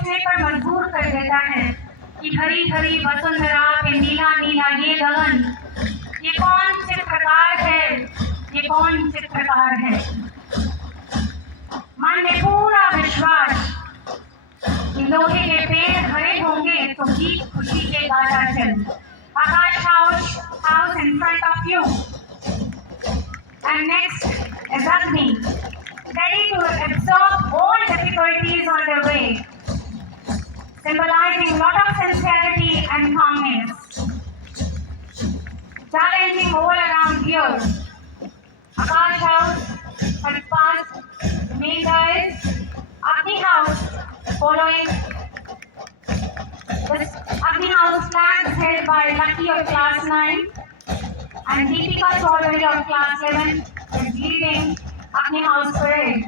सोचने पर मजबूर कर देता है कि हरी हरी वसुंधरा पे नीला नीला ये गगन, ये कौन चित्रकार है, ये कौन चित्रकार है। मन में पूरा विश्वास कि लोहे के पेड़ हरे होंगे तो गीत खुशी के गाता चल। आकाश house in front of you, and next is Agni, ready to absorb all difficulties on the way, symbolizing lot of sincerity and calmness. Challenging all around here. Akash house has passed me guys. Agni house following. This Agni house flag is held by Lucky of class 9 and Deepika Chaudhary of class 11 is leading Agni house parade.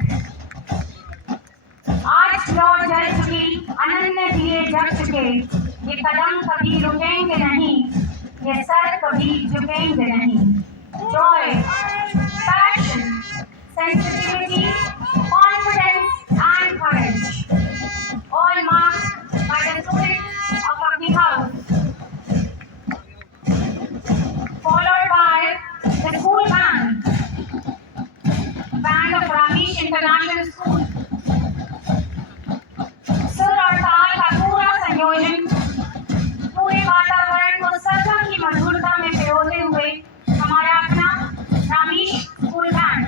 आज लौ जल चुकी, अनन्य दिए जग चुके, ये कदम कभी रुकेंगे नहीं, ये सर कभी झुकेंगे नहीं। Joy, passion, sensitivity, confidence and courage, all marked by the students of Agni house, followed by the school band of Ramesh International School. सुर और ताल का पूरा संयोजन पूरे वातावरण को सजग की मधुरता में पिरोते हुए हमारा अपना रामेश स्कूल बैंड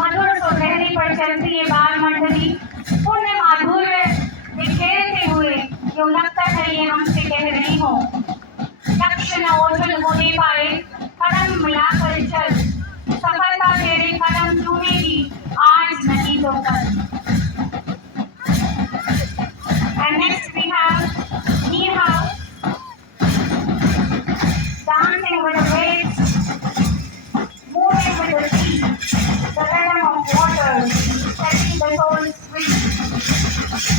मधुर सुनहरी पर चलती है बाल मंडली पुण्य माधुर्य बिखेरते हुए क्यों लगता है ये हमसे कह रही हो। लक्ष्य न ओझल होने पाए कदम मिलाकर चल, सफलता तेरे कदम चूमेगी आज नहीं तो कल। And next we have Neha dancing with the waves, moving with the sea, the rhythm of water, setting the soul free.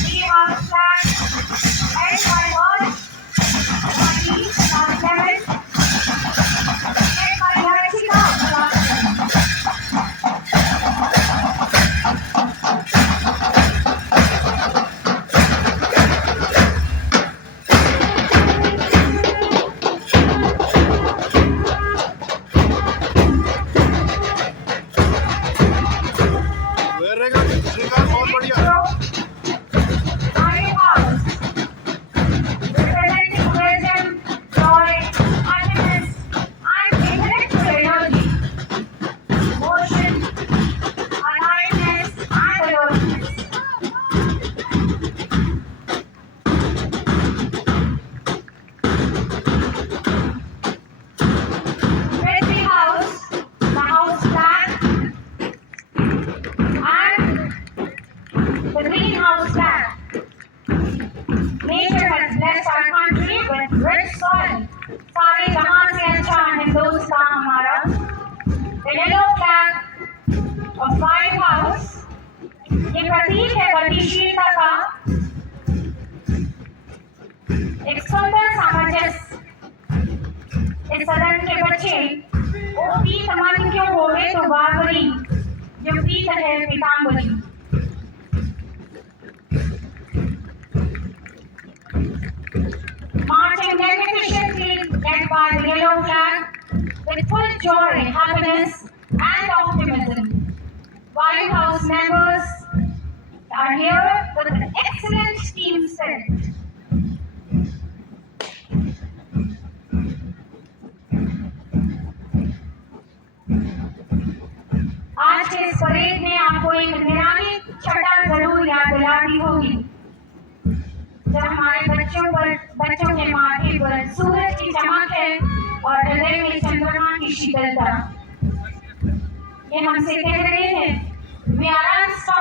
We have flag held by God, Lucky, class 11, led by Yarchika, class 10. The greenhouse flag. Nature has blessed our country with rich soil. सारे जहां से अच्छा हिंदुस्तान हमारा. The yellow flag of White House. ये प्रतीक है गतिशीलता का. एक सुंदर सामंजस्य. इस सदन के बच्चे ओ पीत मन क्यों होवे तो बावरी जो पीत है पीतांबरी. Marching magnificently led by the yellow flag with full joy, happiness and optimism. White House members are here with an excellent team spirit. आज के इस परेड में आपको एक निराली छटा जरूर याद दिलानी होगी जब हमारे बच्चों के माथे पर सूरज की चमक है और हृदय में चंद्रमा की शीतलता। ये हमसे कह रहे हैं, we are unstoppable.